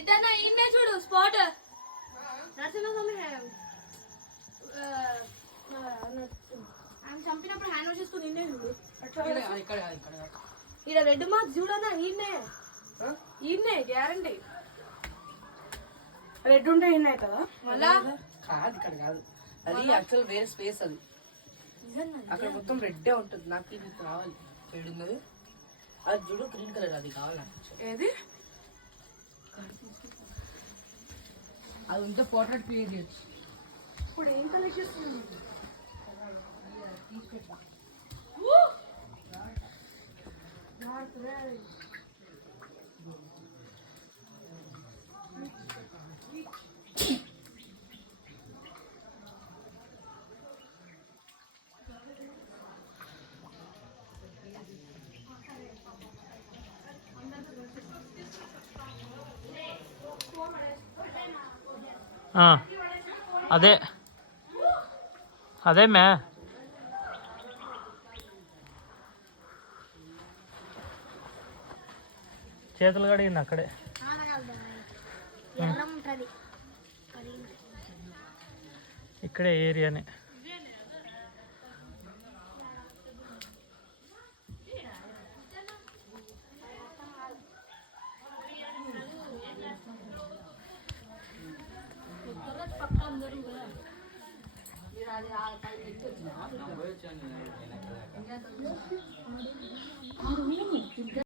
నితన్న ఇన్నే చూడు స్పాట్ నరసింహస్వామి ఆయన చంపినప్పుడు హ్యాండ్ వాష్ చేసుకుని ఇన్నే చూడు ఇక్కడ రెడ్ మార్క్స్ చూడన్నా ఈయన్నే గ్యారంటీ రెడ్ ఉంటే ఈయన కదా మళ్ళా కాదు ఇక్కడ కాదు అది యాక్చువల్ వేరే స్పేస్ అది అక్కడ మొత్తం రెడ్డే ఉంటుంది నాకు ఇది కావాలి రెడ్ అది చూడు గ్రీన్ కలర్ అది కావాలి ఏది అది ఉంటే పోర్ట్రేట్ క్రియేట్ చేయొచ్చు ఇప్పుడు ఏం కలెక్ట్ చేస్తుంది అదే అదే మే చేతులు కడిగింది అక్కడే ఇక్కడే ఏరియానే